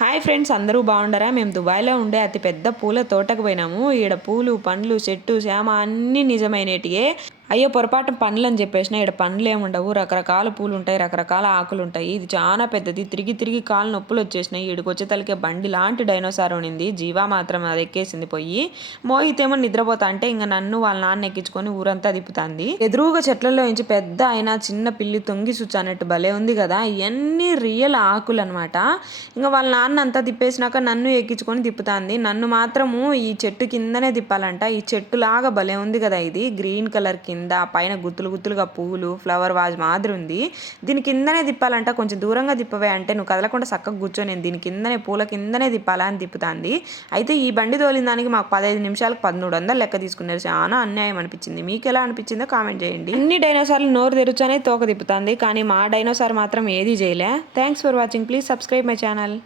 Hi friends, అందరూ బాగుండరా? మేము దుబాయ్లో ఉండే అతి పెద్ద పూల తోటకు పోయినాము. ఈడ పూలు, పండ్లు, చెట్టు, చేమ అన్నీ నిజమైనటియే. అయ్యో పొరపాటు పండ్లు అని చెప్పేసిన. ఇక్కడ పండ్లు ఏముండవు, రకరకాల పూలు ఉంటాయి, రకరకాల ఆకులు ఉంటాయి. ఇది చాలా పెద్దది. తిరిగి తిరిగి కాళ్ళు నొప్పులు వచ్చేసినాయి. ఈడికి వచ్చే తలకే బండి లాంటి డైనోసార్ ఉన్నింది. జీవా మాత్రం అది ఎక్కేసింది పోయి. మోహిత్ ఏమో నిద్రపోతా అంటే ఇంకా నన్ను వాళ్ళ నాన్న ఎక్కించుకొని ఊరంతా తిప్పుతాంది. ఎదురుగా చెట్లలో నుంచి పెద్ద అయినా చిన్న పిల్లి తొంగి సుచ్చన్నట్టు భలే ఉంది కదా. ఇవన్నీ రియల్ ఆకులు అనమాట. ఇంకా వాళ్ళ నాన్న అంతా తిప్పేసినాక నన్ను ఎక్కించుకొని తిప్పుతాంది. నన్ను మాత్రము ఈ చెట్టు కిందనే తిప్పాలంట. ఈ చెట్టు లాగా భలే ఉంది కదా. ఇది గ్రీన్ కలర్ కింద పైన గుత్తులు గుత్తులుగా పూలు, ఫ్లవర్ వాజ్ మాదిరి ఉంది. దీని కిందనే తిప్పాలంట. కొంచెం దూరంగా తిప్పవే అంటే నువ్వు కదలకుండా చక్కగా కూర్చొని నేను దీని కిందనే పూల కిందనే తిప్పాలా అని తిప్పుతాంది. అయితే ఈ బండి తోలిన దానికి మాకు 15 నిమిషాలకు 1300 లెక్క తీసుకున్నారు. చాలా అన్యాయం అనిపించింది. మీకు ఎలా అనిపించిందో కామెంట్ చేయండి. అన్ని డైనోసార్లు నోరు తెరుచొనే తోక తిప్పుతాంది, కానీ మా డైనోసార్ మాత్రం ఏది చేయలే. Thanks for watching. Please subscribe my channel.